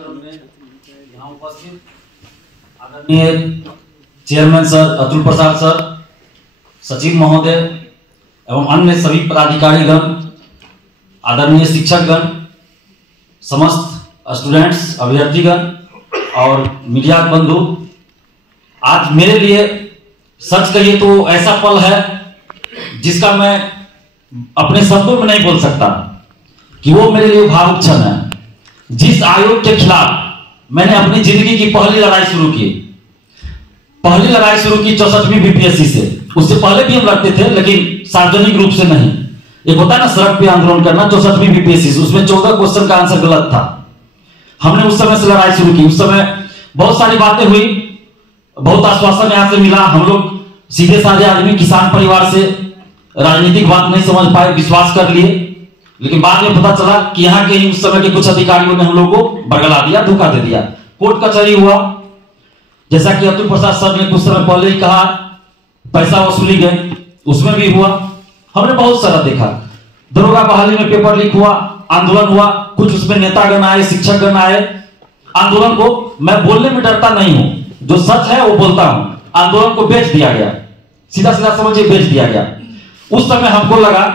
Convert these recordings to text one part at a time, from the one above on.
कार्यक्रम में यहाँ उपस्थित आदरणीय chairman sir Atul Prasad sir, सचिव महोदय एवं अन्य सभी पदाधिकारीगण, आदरणीय शिक्षकगण, समस्त स्टूडेंट्स, अभ्यर्थीगण और मीडिया बंधु, आज मेरे लिए सच कहिए तो ऐसा पल है जिसका मैं अपने शब्दों में नहीं बोल सकता कि वो मेरे लिए भावुक क्षण है। जिस आयोग के खिलाफ मैंने अपनी जिंदगी की पहली लड़ाई शुरू की 64वीं बीपीएससी से। उससे पहले भी हम लड़ते थे लेकिन सार्वजनिक रूप से नहीं। एक होता है ना सड़क पे आंदोलन करना, 64वीं बीपीएससी से, उसमें 14 क्वेश्चन का आंसर गलत था। हमने उस समय से लड़ाई शुरू की। उस समय बहुत सारी बातें हुई, बहुत आश्वासन यहाँ से मिला। हम लोग सीधे साधे आदमी, किसान परिवार से, राजनीतिक बात नहीं समझ पाए, विश्वास कर लिए। लेकिन बाद में पता चला कि यहाँ के उस समय के कुछ अधिकारियों ने हम लोग को बरगला दिया, धोखा दे दिया। कोर्ट कचहरी हुआ, जैसा कि अतुल प्रसाद सर ने कुछ समय पहले ही कहा, पैसा वसूली गए, उसमें भी हुआ। हमने बहुत सारा देखा। दरोगा बहाली में पेपर लीक हुआ, आंदोलन हुआ, कुछ उसमें नेतागण आए, शिक्षकगण आए। आंदोलन को मैं बोलने में डरता नहीं हूं, जो सच है वो बोलता हूं। आंदोलन को बेच दिया गया, सीधा सीधा समझिए, बेच दिया गया। उस समय हमको लगा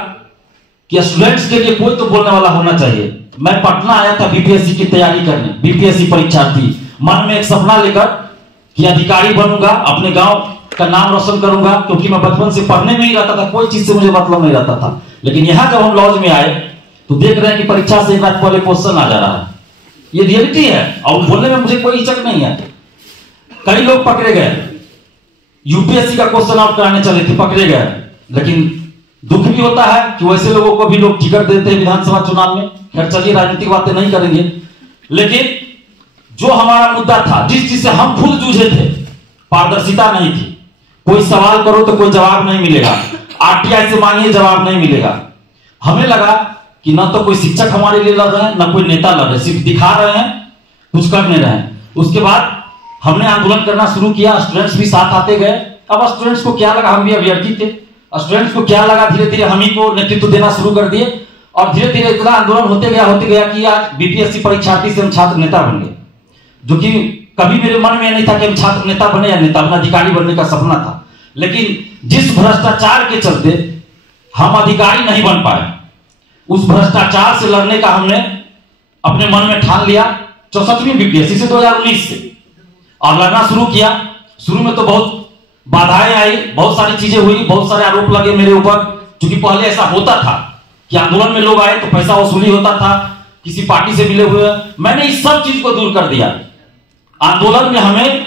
कि स्टूडेंट्स के लिए कोई तो बोलने वाला होना चाहिए। मैं पटना आया था बीपीएससी की तैयारी करने, बीपीएससी परीक्षार्थी, मन में एक सपना लेकर कि अधिकारी बनूंगा, अपने गांव का नाम रोशन करूंगा, क्योंकि मैं बचपन से पढ़ने में ही रहता था, कोई चीज से मुझे मतलब नहीं रहता था। लेकिन यहां जब हम लॉज में आए तो देख रहे हैं कि परीक्षा से एक रात पहले क्वेश्चन आ जा रहा है। ये रियलिटी है और बोलने में मुझे कोई हिचक नहीं है। कई लोग पकड़े गए, यूपीएससी का क्वेश्चन आउट कराने चले थे, पकड़े गए। लेकिन दुख भी होता है कि वैसे लोगों को भी लोग टिकट देते हैं विधानसभा चुनाव में। खैर चलिए, राजनीतिक बातें नहीं करेंगे। लेकिन जो हमारा मुद्दा था, जिस चीज से हम खुद जूझे थे, पारदर्शिता नहीं थी। कोई सवाल करो तो कोई जवाब नहीं मिलेगा, आरटीआई से मांगिए जवाब नहीं मिलेगा। हमें लगा कि ना तो कोई शिक्षक हमारे लिए लड़ रहे हैं, ना कोई नेता लड़ रहे, सिर्फ दिखा रहे हैं, कुछ कर नहीं रहे हैं। उसके बाद हमने आंदोलन करना शुरू किया, स्टूडेंट्स भी साथ आते गए। अब स्टूडेंट्स को क्या लगा, हम भी अभ्यर्थी थे, स्टूडेंट्स को क्या लगा, धीरे धीरे हम ही को नेतृत्व देना शुरू कर दिए। और धीरे धीरे इतना आंदोलन होते गया कि आज बीपीएससी परीक्षार्थी से हम छात्र नेता बन गए। जो कि कभी मेरे मन में नहीं था कि हम छात्र नेता बने या नेता बना, अधिकारी बनने का सपना था। लेकिन जिस भ्रष्टाचार के चलते हम अधिकारी नहीं बन पाए, उस भ्रष्टाचार से लड़ने का हमने अपने मन में ठान लिया। 64वीं बीपीएससी से 2019 से और लड़ना शुरू किया। शुरू में तो बहुत बाधाएं आई, बहुत सारी चीजें हुई, बहुत सारे आरोप लगे मेरे ऊपर। क्योंकि पहले ऐसा होता था कि आंदोलन में लोग आए तो पैसा वसूली होता था, किसी पार्टी से मिले हुए। मैंने इस सब चीज को दूर कर दिया। आंदोलन में हमें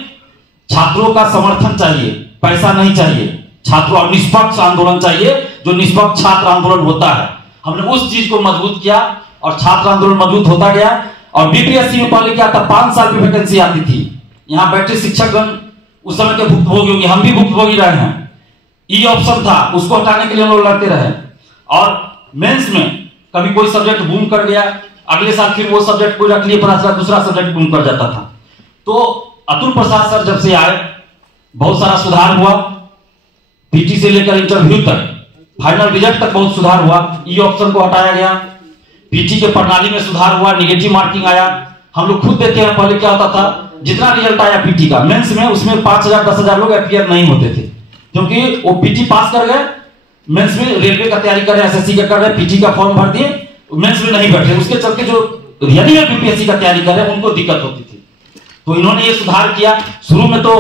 छात्रों का समर्थन चाहिए, पैसा नहीं चाहिए। छात्रों और निष्पक्ष आंदोलन चाहिए, जो निष्पक्ष छात्र आंदोलन होता है। हमने उस चीज को मजबूत किया और छात्र आंदोलन मजबूत होता गया। और बीपीएससी में पहले क्या था, 5 साल की वैकेंसी आती थी। यहाँ बैठे शिक्षकगण उस समय के भुक्तभोगी होंगे, हम भी भुक्तभोगी रहे हैं। ई ऑप्शन था, उसको हटाने के लिए हम लोग लड़ते रहे। और मेंस में कभी कोई सब्जेक्ट बूम कर गया, अगले साल फिर वो सब्जेक्ट कोई रख लिए, पता चला दूसरा सब्जेक्ट बूम कर जाता था। तो अतुल प्रसाद सर जब से आए, बहुत सारा सुधार हुआ। पीटी से लेकर इंटरव्यू तक, फाइनल रिजल्ट तक बहुत सुधार हुआ। ई ऑप्शन को हटाया गया, पीटी के प्रणाली में सुधार हुआ, निगेटिव मार्किंग आया। हम लोग खुद देखे हैं, पहले क्या होता था, जितना रिजल्ट आया पीटी का मेंस में, उसमें 5,000 10,000 लोग अपीयर नहीं होते थे, क्योंकि वो पीटी पास कर गए, मेंस में रेलवे का तैयारी कर रहे, एसएससी का कर रहे, पीटी का फॉर्म भर दिए, मेंस में नहीं बैठे। उसके चलते जो रियली में बीपीएससी का तैयारी कर रहे उनको दिक्कत होती थी। तो इन्होंने ये सुधार किया। शुरू में तो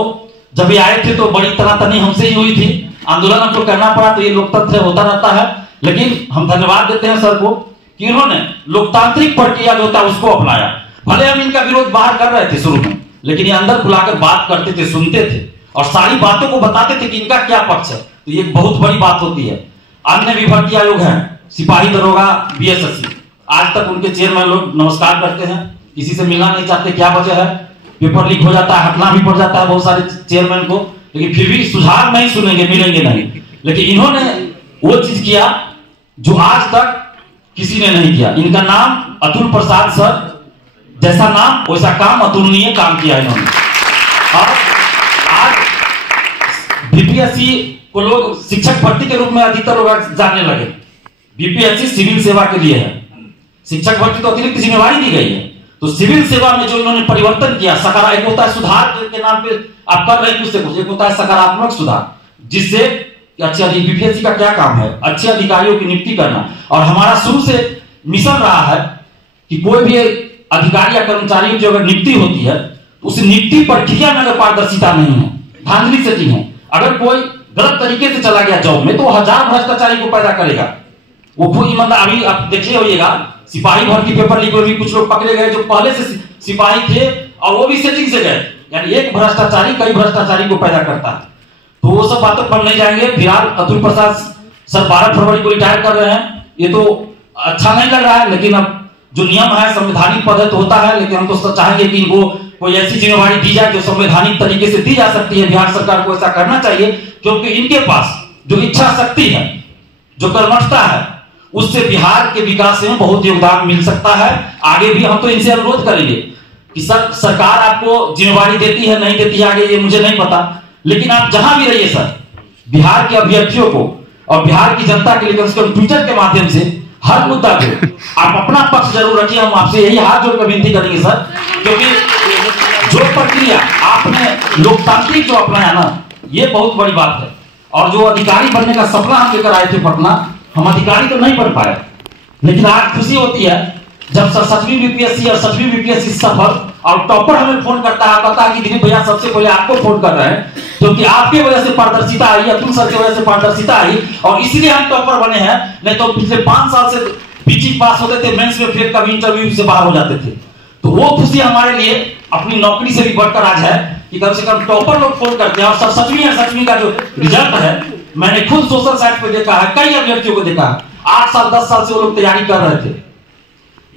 जब ये आए थे तो बड़ी तनातनी हमसे ही हुई थी, आंदोलन हमको करना पड़ा। तो ये लोकतंत्र होता रहता है। लेकिन हम धन्यवाद देते हैं सर को कि इन्होंने लोकतांत्रिक प्रक्रिया जो होता है उसको अपनाया। भले हम इनका विरोध बाहर कर रहे थे शुरू में, लेकिन ये अंदर बुलाकर बात करते थे, सुनते थे और सारी बातों को बताते थे कि इनका क्या पक्ष है। तो ये बहुत बड़ी बात होती है। अन्य भी भर्ती आयोग है, सिपाही दरोगा, बीएसएससी, आज तक उनके चेयरमैन लोग नमस्कार करते हैं, किसी से मिलना नहीं चाहते। क्या वजह है, पेपर लीक हो जाता है, हटना भी पड़ जाता है बहुत सारे चेयरमैन को, लेकिन फिर भी सुधार नहीं सुनेंगे, मिलेंगे नहीं। लेकिन इन्होंने वो चीज किया जो आज तक किसी ने नहीं किया। इनका नाम अतुल प्रसाद सर, जैसा नाम वैसा काम, अतुलनीय काम किया इन्होंने। और आज बीपीएससी को लोग शिक्षक भर्ती के रूप में अधिकतर लोग जानने लगे। बीपीएससी सिविल सेवा के लिए है, शिक्षक भर्ती तो अतिरिक्त जिम्मेवारी दी गई है। तो सिविल सेवा में जो इन्होंने परिवर्तन किया, सकारात्मक, एक होता है सुधार के नाम पे आप कर रहे हैं कुछ से कुछ, एक होता है सकारात्मक सुधार, जिससे अच्छे बीपीएससी का क्या काम है, अच्छे अधिकारियों की नियुक्ति करना। और हमारा शुरू से मिशन रहा है कि कोई भी अधिकारी या कर्मचारी की अगर नियुक्ति होती है तो उस नियुक्ति प्रक्रिया में अगर पारदर्शिता नहीं है, धांधली सेटिंग है, अगर कोई गलत तरीके से चला गया जॉब में, तो 1000 भ्रष्टाचारी को पैदा करेगा। वो कोई ईमानदार, अभी आप देखिए होइएगा सिपाही भर्ती पेपर लीक में भी कुछ लोग पकड़े गए जो पहले से सिपाही थे और वो भी सेटिंग से गए, यानी एक भ्रष्टाचारी कई भ्रष्टाचारी को पैदा करता है। तो वो सब बातों पर नहीं जाएंगे। फिलहाल अतुल प्रसाद सर 12 फरवरी को रिटायर कर रहे हैं, ये तो अच्छा नहीं लग रहा है, लेकिन अब जो नियम है संवैधानिक पद तो होता है, लेकिन हम तो चाहेंगे कि इनको कोई ऐसी जिम्मेवारी दी जाए जो संवैधानिक तरीके से दी जा सकती है। बिहार सरकार को ऐसा करना चाहिए, क्योंकि इनके पास जो इच्छा शक्ति है, जो कर्मठता है, उससे बिहार के विकास में बहुत योगदान मिल सकता है। आगे भी हम तो इनसे अनुरोध करेंगे कि सर, सरकार आपको जिम्मेवारी देती है नहीं देती है आगे ये मुझे नहीं पता, लेकिन आप जहां भी रहिए सर, बिहार के अभ्यर्थियों को और बिहार की जनता के लिए कम से कम ट्विटर के माध्यम से हर मुद्दा को आप अपना पक्ष जरूर रखिए। हम आपसे यही हाथ जोड़कर विनती करेंगे सर, क्योंकि जो प्रक्रिया आपने लोकतांत्रिक जो अपनाया ना, ये बहुत बड़ी बात है। और जो अधिकारी बनने का सपना हम लेकर आए थे पटना, हम अधिकारी तो नहीं बन पाए, लेकिन आज खुशी होती है जब 7वीं बीपीएससी और 7वीं बीपीएससी सफल और टॉपर हमें फोन करता है, कहता है कि दिलीप भैया सबसे पहले आपको फोन कर रहे हैं, क्योंकि आपके वजह से पारदर्शिता आई, अतुल सर की वजह से पारदर्शिता आई और इसलिए हम टॉपर बने हैं। नहीं तो पिछले 5 साल से पीजी पास होते थे, मेंस में फिर कभी इंटरव्यू से बाहर हो जाते थे। तो वो खुशी हमारे लिए अपनी नौकरी से भी बढ़कर आज है कि कम से कम टॉपर लोग फोन करते हैं। और 7वीं का जो रिजल्ट है, मैंने खुद सोशल साइट पे देखा है, कई अभ्यर्थियों को देखा है, 8 साल 10 साल से वो लोग तैयारी कर रहे थे,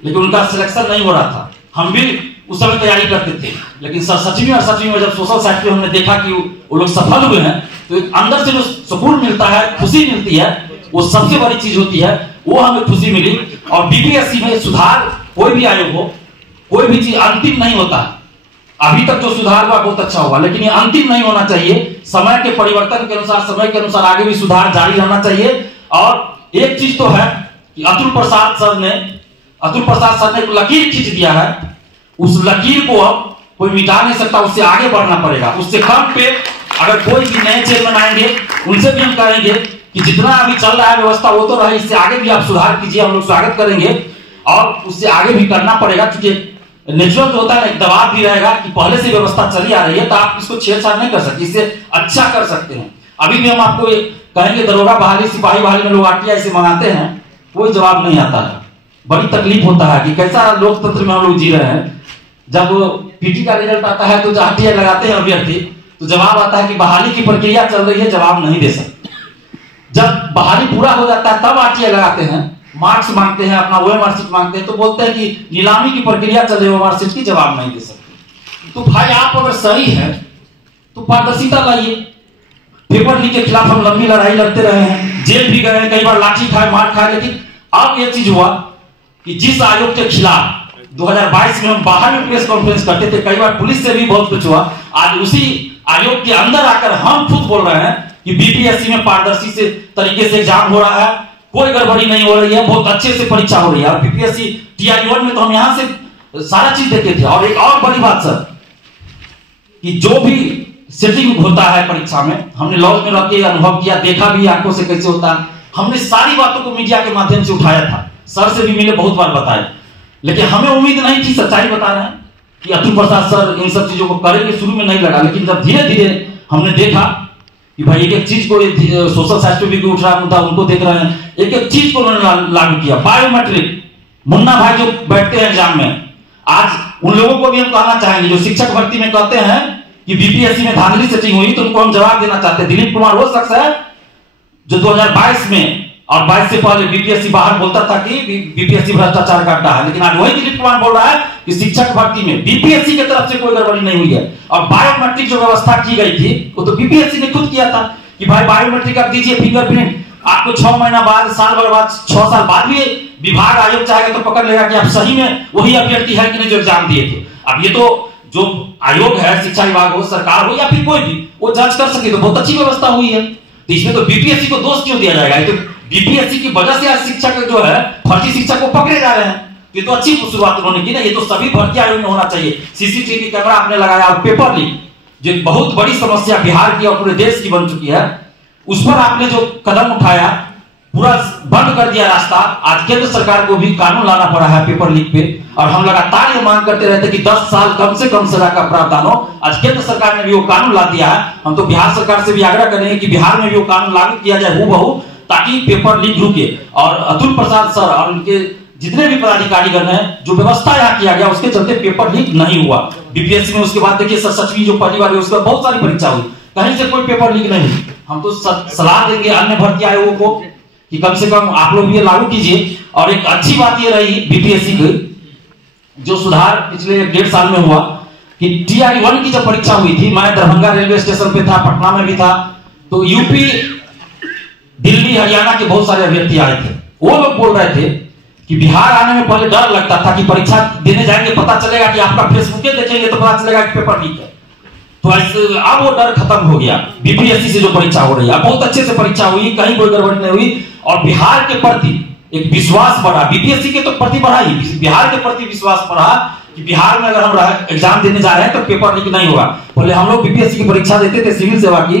लेकिन उनका सिलेक्शन नहीं हो रहा था। हम भी उस समय तैयारी करते थे, लेकिन 7वीं और 7वीं में जब सोशल साइट पे हमने देखा कि वो लोग सफल हुए हैं, तो एक अंदर से जो सुकून मिलता है, खुशी मिलती है, वो सबसे बड़ी चीज होती है, वो हमें खुशी मिली। और बीपीएससी में सुधार, कोई भी आयोग हो, कोई भी चीज अंतिम नहीं होता। अभी तक जो सुधार हुआ बहुत अच्छा हुआ, लेकिन ये अंतिम नहीं होना चाहिए। समय के परिवर्तन के अनुसार, समय के अनुसार आगे भी सुधार जारी रहना चाहिए। और एक चीज तो है कि अतुल प्रसाद सर ने एक लकीर खींच दिया है, उस लकीर को अब कोई मिटा नहीं सकता, उससे आगे बढ़ना पड़ेगा। उससे कम पे अगर कोई भी नए चेयरमैन आएंगे, उनसे भी हम कहेंगे कि जितना अभी चल रहा है व्यवस्था वो तो रहे, इससे आगे भी आप सुधार कीजिए, हम लोग स्वागत करेंगे। और उससे आगे भी करना पड़ेगा, क्योंकि नेचुरल जो होता है ना, दबाव भी रहेगा कि पहले से व्यवस्था चली आ रही है, तो आप इसको छेड़छाड़ नहीं कर सकते, इससे अच्छा कर सकते हैं। अभी भी हम आपको कहेंगे दरोगा बहाली, सिपाही बहाली में लोग आरटीआई से मंगाते हैं, कोई जवाब नहीं आता है। बड़ी तकलीफ होता है कि कैसा लोकतंत्र में हम लोग जी रहे हैं। जब पीटी का रिजल्ट आता है तो आरटीआई लगाते हैं अभ्यर्थी, तो जवाब आता है कि बहाली की प्रक्रिया चल रही है, जवाब नहीं दे सकते। जब बहाली पूरा हो जाता है तब आरटीआई लगाते हैं, मार्क्स मांगते हैं, अपना ओएमआर शीट मांगते हैं, तो बोलते हैं कि नीलामी की प्रक्रिया चल रही है, ओएमआर शीट की जवाब नहीं दे सकते। तो भाई आप अगर सही है तो पारदर्शिता लाइए। पेपर लीक के खिलाफ हम लंबी लड़ाई लड़ते रहे हैं, जेल भी गए, कई बार लाठी खाए, मार खाए, लेकिन अब यह चीज हुआ कि जिस आयोग के खिलाफ 2022 में हम बाहर में प्रेस कॉन्फ्रेंस करते थे, कई बार पुलिस से भी बहुत कुछ हुआ, आज उसी आयोग के अंदर आकर हम खुद बोल रहे हैं कि बीपीएससी में पारदर्शी से तरीके से एग्जाम हो रहा है, कोई गड़बड़ी नहीं हो रही है, बहुत अच्छे से परीक्षा हो रही है। और बीपीएससी टीआर-1 में तो हम यहां से सारा चीज देखे थे। और एक और बड़ी बात सर, कि जो भी सेटिंग होता है परीक्षा में, हमने लॉज में रह के अनुभव किया, देखा भी आंखों से कैसे होता है। हमने सारी बातों को मीडिया के माध्यम से उठाया था, सर से भी मिले, बहुत बार बताया, लेकिन हमें उम्मीद नहीं थी, सच्चाई बता रहे हैं कि अतुल प्रसाद सर इन सब चीजों को करेंगे। शुरू में नहीं लगा, लेकिन जब धीरे धीरे हमने देखा कि भाई एक एक चीज को, सोशल साइट पे भी उठ रहा मुद्दा, उनको देख रहे हैं, एक एक चीज को उन्होंने लागू किया। बायोमेट्रिक, मुन्ना भाई जो बैठते हैं एग्जाम में, आज उन लोगों को भी हम कहना चाहेंगे जो शिक्षक भर्ती में कहते हैं कि बीपीएससी में धांधली सेटिंग हुई, तो उनको हम जवाब देना चाहते हैं। दिलीप कुमार वो शख्स है जो 2022 में और 22 से पहले बीपीएससी बाहर बोलता था कि बीपीएससी भ्रष्टाचार का अड्डा है, लेकिन आज वही दिलीप कुमार बोल रहा है कि शिक्षक भर्ती में बीपीएससी की तरफ से कोई गड़बड़ी नहीं हुई है। और बायोमेट्रिक जो व्यवस्था की गई थी वो तो बीपीएससी ने खुद किया था कि भाई बायोमेट्रिक आप दीजिए, फिंगरप्रिंट आपको 6 महीना बाद, साल भर बाद, 6 साल बाद भी विभाग आयोग चाहेगा तो पकड़ लेगा कि आप सही में वही अभ्यर्थी है कि नहीं जो एग्जाम दिए थे। अब ये तो जो आयोग है, शिक्षा विभाग हो, सरकार हो या फिर कोई भी, वो जांच कर सके, तो बहुत अच्छी व्यवस्था हुई है। तो इसमें तो बीपीएससी को दोष क्यों दिया जाएगा? तो बीपीएससी की वजह से आज शिक्षक जो है, फर्जी शिक्षक को पकड़े जा रहे हैं। ये तो अच्छी शुरुआत उन्होंने की ना। ये तो सभी भर्ती आयोग में होना चाहिए। सीसीटीवी कैमरा आपने लगाया, पेपर लीक जो बहुत बड़ी समस्या बिहार की और पूरे देश की बन चुकी है, उस पर आपने जो कदम उठाया, पूरा बंद कर दिया रास्ता। आज केंद्र सरकार को भी कानून लाना पड़ा है पेपर लीक पे, और हम लगातार ये मांग करते रहते कि 10 साल कम से कम सजा का प्रावधान हो। आज केंद्र सरकार ने भी वो कानून ला दिया है। हम तो बिहार सरकार से भी आग्रह करेंगे कि बिहार में भी वो कानून लागू किया जाए हूबहू, ताकि पेपर लीक रुके। और अतुल प्रसाद सर और उनके जितने भी पदाधिकारीगण हैं, जो व्यवस्था यहाँ किया गया उसके चलते पेपर लीक नहीं हुआ बीपीएससी में। उसके बाद देखिए सचवी जो पहली बार हुई, उसके बाद बहुत सारी परीक्षा हुई, कहीं से कोई पेपर लीक नहीं हुई। हम तो सलाह देंगे अन्य भर्ती आयोगों को कि कम से कम आप लोग भी ये लागू कीजिए। और एक अच्छी बात ये रही बीपीएससी की, जो सुधार पिछले 1.5 साल में हुआ कि TI-1 की जब परीक्षा हुई थी, मैं दरभंगा रेलवे स्टेशन पे था, पटना में भी था, तो यूपी, दिल्ली, हरियाणा के बहुत सारे अभ्यर्थी आए थे। वो लोग बोल रहे थे कि बिहार आने में पहले डर लगता था कि परीक्षा देने जाएंगे पता चलेगा कि आपका फेसबुक देखेंगे तो पता चलेगा कि पेपर लीक है। तो ऐसे अब वो डर खत्म हो गया। बीपीएससी से जो परीक्षा हो रही है, बहुत अच्छे से परीक्षा हुई, कहीं कोई गड़बड़ी नहीं हुई, और बिहार के प्रति एक विश्वास बढ़ा। बीपीएससी के तो प्रति बढ़ा ही, बिहार के प्रति विश्वास बढ़ा कि बिहार में अगर हम एग्जाम देने जा रहे हैं तो पेपर लीक नहीं होगा। पहले हम लोग बीपीएससी की परीक्षा देते थे सिविल सेवा की,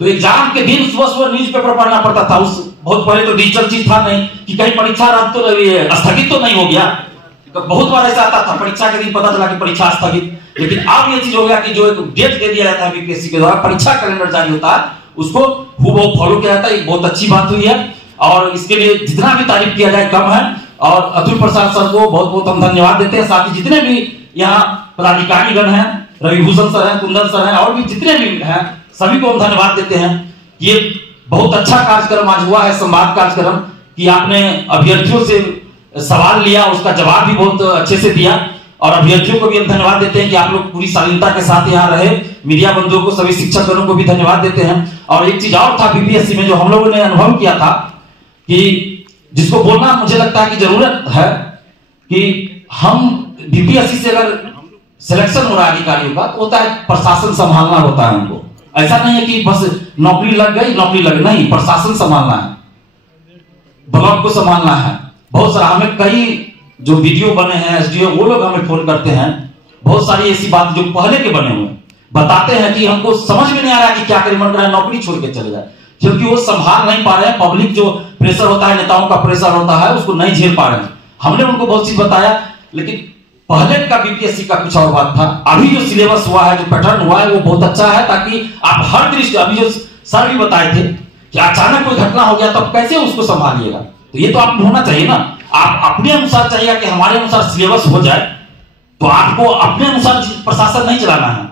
तो एग्जाम के दिन सुबह सुबह न्यूज़पेपर पढ़ना पड़ता था। उस बहुत पहले तो डिजिटल चीज था नहीं कि कहीं परीक्षा रद्द तो स्थगित तो नहीं हो गया। तो बहुत बार ऐसा आता था परीक्षा के दिन पता चला कि परीक्षा स्थगित। लेकिन अब ये चीज हो गया कि जो एक डेट दे दिया जाता है बीपीएससी के द्वारा, परीक्षा कैलेंडर जारी होता है, उसको हूबहू फॉलो किया जाता है। बहुत अच्छी बात हुई है और इसके लिए जितना भी तारीफ किया जाए कम है। और अतुल प्रसाद सर को बहुत बहुत हम धन्यवाद देते हैं। साथ ही जितने भी यहाँ पदाधिकारीगण हैं, रविभूषण सर हैं, कुंदन सर हैं, और भी जितने भी हैं, सभी को हम धन्यवाद देते हैं। ये बहुत अच्छा कार्यक्रम आज हुआ है, संवाद कार्यक्रम, कि आपने अभ्यर्थियों से सवाल लिया, उसका जवाब भी बहुत अच्छे से दिया। और अभ्यर्थियों को भी हम धन्यवाद देते हैं कि आप लोग पूरी शालीनता के साथ यहाँ रहे। मीडिया बंधुओं को, सभी शिक्षकगणों को भी धन्यवाद देते हैं। और एक चीज और था बीपीएससी में जो हम लोगों ने अनुभव किया था, कि जिसको बोलना मुझे लगता है कि जरूरत है, कि हम बीपीएससी से अगर सिलेक्शन हो रहा है अधिकारियों का, तो होता है प्रशासन संभालना होता है हमको। ऐसा नहीं है कि बस नौकरी लग गई, नौकरी लग, नहीं, प्रशासन संभालना है, ब्लॉक को संभालना है। बहुत सारा हमें कई जो वीडियो बने हैं एसडीओ, वो लोग हमें फोन करते हैं, बहुत सारी ऐसी बात जो पहले के बने हुए बताते हैं कि हमको समझ में नहीं आ रहा कि क्या करें, मन कर रहा है नौकरी छोड़ के चले जाए, क्योंकि वो संभाल नहीं पा रहे हैं। पब्लिक जो प्रेशर होता है, नेताओं का प्रेशर होता है, उसको नहीं झेल पा रहे हैं। हमने उनको बहुत चीज बताया, लेकिन पहले का बीपीएससी का कुछ और बात था। अभी जो सिलेबस हुआ है, जो पैटर्न हुआ है, वो बहुत अच्छा है, ताकि आप हर दृष्टि, अभी जो सर भी बताए थे कि अचानक कोई घटना हो गया तो आप कैसे उसको संभालिएगा, तो ये तो आप होना चाहिए ना। आप अपने अनुसार चाहिए कि हमारे अनुसार सिलेबस हो जाए, तो आपको अपने अनुसार प्रशासन नहीं चलाना है,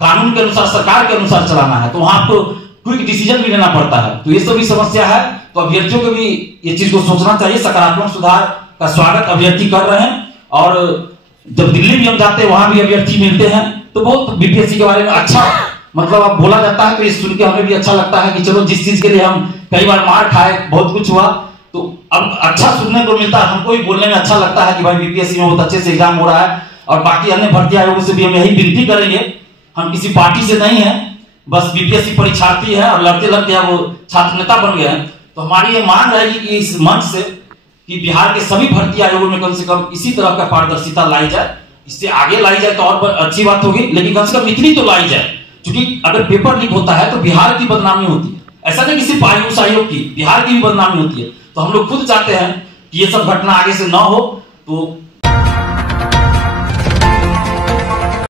कानून के अनुसार, सरकार के अनुसार चलाना है, तो वहां आपको क्विक डिसीजन भी लेना पड़ता है। तो ये सभी समस्या है, तो अभ्यर्थियों को भी ये चीज को सोचना चाहिए। सकारात्मक सुधार का स्वागत अभ्यर्थी कर रहे हैं, और जब दिल्ली भी हम जाते हैं वहां भी अभ्यर्थी मिलते हैं, तो बहुत बीपीएससी के बारे में अच्छा मतलब अब बोला जाता है, तो ये सुन के हमें भी अच्छा लगता है कि चलो जिस चीज के लिए हम कई बार मार खाए, बहुत कुछ हुआ, तो अब अच्छा सुनने को मिलता है। हमको भी बोलने में अच्छा लगता है कि भाई बीपीएससी में बहुत अच्छे से एग्जाम हो रहा है। और बाकी अन्य भर्ती आयोगों से भी हम यही विनती करेंगे, हम किसी पार्टी से नहीं है, बस बीपीएससी परीक्षार्थी है और लड़ते लड़ते वो छात्र नेता बन गए हैं। तो हमारी ये मांग रहेगी कि इस मंच से कि बिहार के सभी भर्ती आयोगों में कम से कम इसी तरह का पारदर्शिता लाई जाए। इससे आगे लाई जाए तो और अच्छी बात होगी, लेकिन कम से कम इतनी तो लाई जाए, क्योंकि अगर पेपर लीक होता है तो बिहार की बदनामी होती है। ऐसा नहीं कि सिर्फ आयुष आयोग की, बिहार की भी बदनामी होती है। तो हम लोग खुद चाहते हैं कि ये सब घटना आगे से ना हो। तो